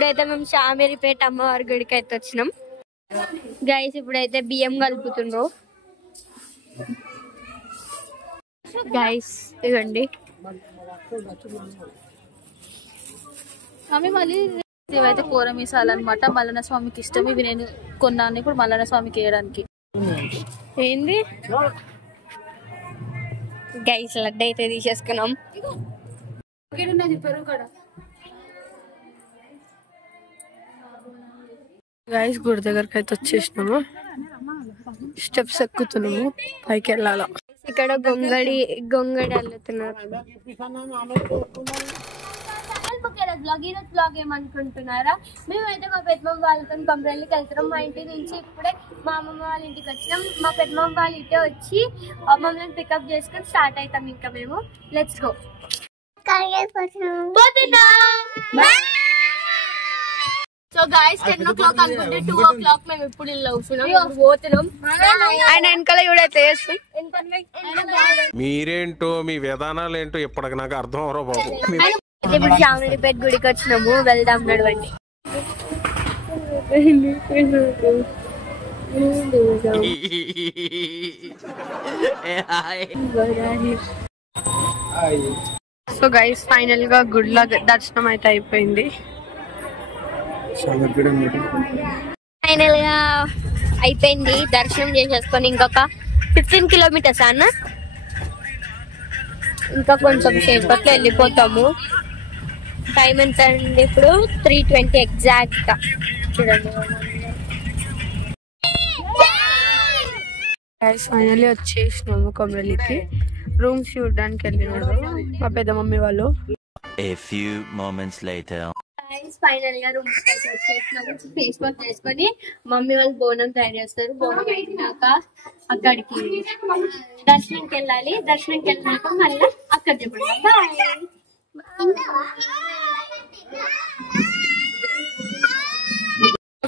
ఇప్పుడైతే మేము షామేరిపేట అమ్మవారి గుడికి అయితే వచ్చినాం గైస్. ఇప్పుడైతే బియ్యం కలుపుతుండ్రు గైస్. ఇవ్వండి ఇవైతే కూర మీసాలు అనమాట. మల్లన్న స్వామికి ఇష్టం. ఇవి నేను కొన్నాను ఇప్పుడు మల్లన్న స్వామికి వేయడానికి. ఏంది గైస్ లడ్డు అయితే తీసేసుకున్నాం. గైస్ గుడి దగ్గరికి అయితే వచ్చేసినాము. స్టెప్స్ ఎక్కుతున్నాము, పైకి వెళ్ళాలా. ఇక్కడ గొంగడి అల్లుతున్నారు. బ్లాగ్ ఏమనుకుంటున్నారా? మేమైతే మా పెద్దమ్మ వాళ్ళతో కొమరల్లికి వెళ్తున్నాం. మా ఇంటి నుంచి ఇప్పుడే మా అమ్మమ్మ వాళ్ళ ఇంటికి వచ్చినాం. మా పెద్దమ్మ వాళ్ళ ఇంటి వచ్చి మమ్మల్ని పికప్ చేసుకొని స్టార్ట్ అవుతాం. ఇంకా మేము let's go. So guys 10 o'clock అనుకుంటే 2 o'clock మేము ఇప్పుడు పోతున్నాం. ఆయన వెనకాల ఇవిడైతే మీరేంటో మీ విధానాలు ఏంటో ఇప్పటికి నాకు అర్థం అవరో బాబు. ఇప్పుడు షామేరిపేట గుడికి వచ్చినాము, వెళ్దాం నడవండి. సో గైస్ ఫైనల్ గా గుడిలో దర్శనం అయితే అయిపోయింది. ఫైనల్ గా అయిపోయింది దర్శనం చేసేసుకొని. ఇంకొక 15 kilometers అన్న, ఇంకా కొంచెం సేపట్లో వెళ్ళిపోతాము. టైం ఎంత అండి ఇప్పుడు? 3:20 ఎగ్జాక్ట్ గా. చూడండి గైస్ ఫైనల్లీ వచ్చేసినాము కొమరల్లికి. రూమ్స్ చూడడానికి వెళ్ళినారు మా పెద్ద మమ్మీ వాళ్ళు. ఫైనల్ గా రూమ్స్ వచ్చేసినాము. ఫేస్ వాష్ చేసుకొని మమ్మీ వాళ్ళు బోనం తయారు చేస్తారు. బోనం అయినాక అక్కడికి దర్శనంకి వెళ్ళాలి. దర్శనంకి వెళ్ళినాక మళ్ళీ అక్కడ చెప్పండి.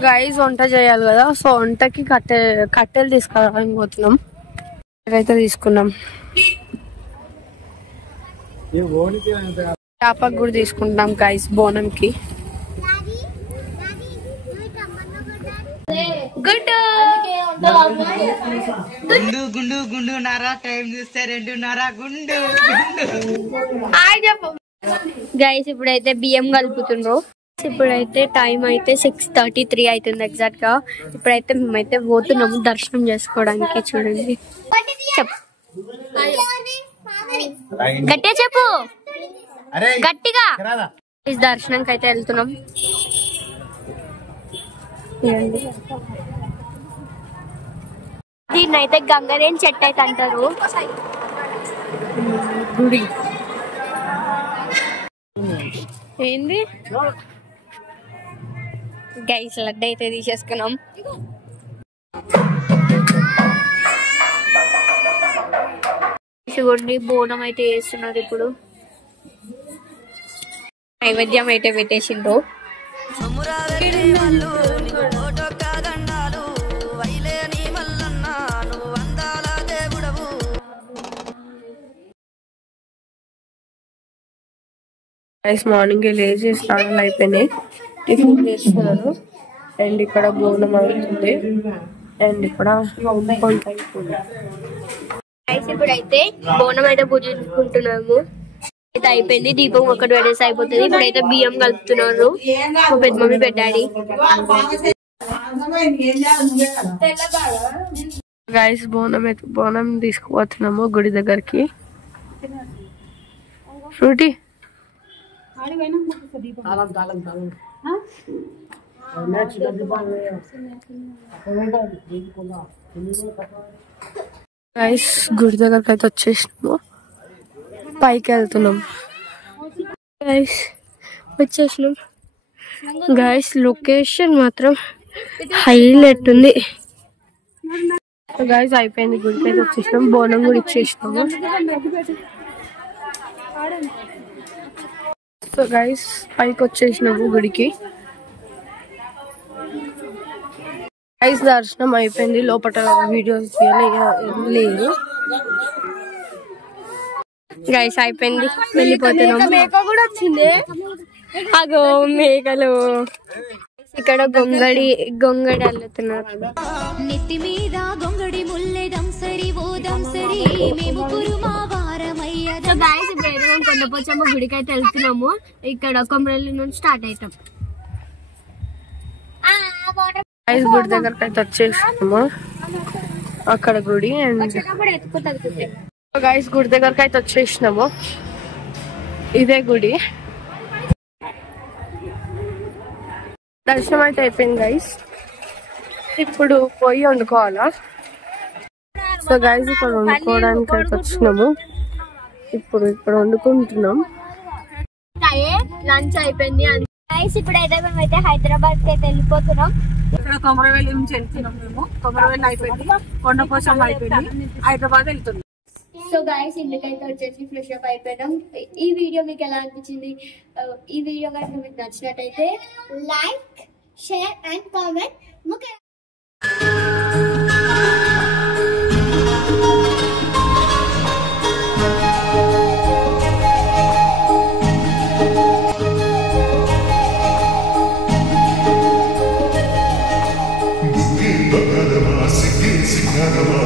గైస్ వంట చేయాలి కదా, సో వంటకి కట్టెలు తీసుకురావడానికి పోతున్నాం. అయితే తీసుకున్నాం. చేపకు కూడా తీసుకుంటాం గైస్ బోనంకి. గుడ్డు గుండు గుండు నరా టైం చూస్తే 2:30 గుండు. గైస్ ఇప్పుడైతే బియ్యం కలుపుతుండ్రు. ఇప్పుడైతే టైం అయితే 6:33 అవుతుంది ఎగ్జాక్ట్ గా. ఇప్పుడైతే మేమైతే పోతున్నాము దర్శనం చేసుకోవడానికి. చూడండి చెప్పు, గట్టిగా చెప్పు, గట్టిగా. దర్శనంకి అయితే వెళ్తున్నాం. దీన్ని అయితే గంగరేణి చెట్టు అయితే అంటారు. గుడి ఏంది గైస్ లడ్డు అయితే తీసేసుకున్నాం. చూడండి బోనం అయితే వేస్తున్నారు. ఇప్పుడు నైవేద్యం అయితే పెట్టేసిండ్రు. గైస్ మార్నింగ్ లేచి స్నానాలు అయిపోయినాయి, టిఫిన్ చేస్తున్నారు. అండ్ ఇక్కడ బోనం అవుతుంది. అండ్ ఇక్కడ వంట అయిపోయింది. ఇప్పుడైతే బోనం అయితే పూజించుకుంటున్నాము. అయితే అయిపోయింది. దీపం ఒకటి పెట్టేసి అయిపోతుంది. ఇప్పుడైతే బియ్యం కలుపుతున్నారు మా పెద్ద మమ్మీ పెట్టాడి. గైస్ బోనం తీసుకుపోతున్నాము గుడి దగ్గరికి. ఫ్రూటీ గైస్ గుడి దగ్గరికి అయితే వచ్చేసినాము, పైకి వెళ్తున్నాం. గైస్ వచ్చేసినాం. గైస్ లొకేషన్ మాత్రం హైలైట్ ఉంది. గైస్ అయిపోయింది, గుడికి అయితే వచ్చేసినాం. బోనం కూడా ఇచ్చేసినాము. సో గైస్ పైకి వచ్చేసినాము గుడికి. గైస్ దర్శనం అయిపోయింది. లోపల వీడియోస్ లేదు. గైస్ అయిపోయింది, వెళ్ళిపోతున్నాం. అగో మేకలు ఇక్కడ గొంగడి అల్లుతున్నారు. నెత్తి మీద గొంగడి ముల్లె దంసరి ఓ దంసరి మేము కురుమా వారమయ్య. సో గైస్ ఇప్పుడు మేము కొండపోచమ్మ గుడికి అయితే వెళ్తున్నాము. ఇక్కడ కొమరల్లి నుంచి స్టార్ట్ అవుతాం. గైస్ గుడి దగ్గరకు అయితే వచ్చేసాము. అక్కడ గుడి అండ్ గైస్ గుడి దగ్గరకు అయితే వచ్చేసినాము. ఇదే గుడి. దర్శనం అయితే అయిపోయింది గైస్. ఇప్పుడు పోయి వండుకోవాలా. సో గైస్ ఇక్కడ వండుకోవడానికి అయితే వచ్చినాము. ఇప్పుడు ఇక్కడ వండుకుంటున్నాం. లంచ్ అయిపోయింది గైస్. ఇప్పుడైతే మేమైతే హైదరాబాద్ కి అయితే వెళ్ళిపోతున్నాం. ఇక్కడ కొమరవెల్లి నుంచి వెళ్తున్నాం మేము. కొమరవెల్లి అయిపోయింది, కొండపోచమ్మ అయిపోయింది, హైదరాబాద్ వెళ్తున్నాం. సో గైస్ ఇంటికైతే వచ్చేసి ఫ్రెష్ అప్ అయిపోయినాం. ఈ వీడియో మీకు ఎలా అనిపించింది? ఈ వీడియో కనుక మీకు నచ్చినట్టయితే like, share and comment. Signarama,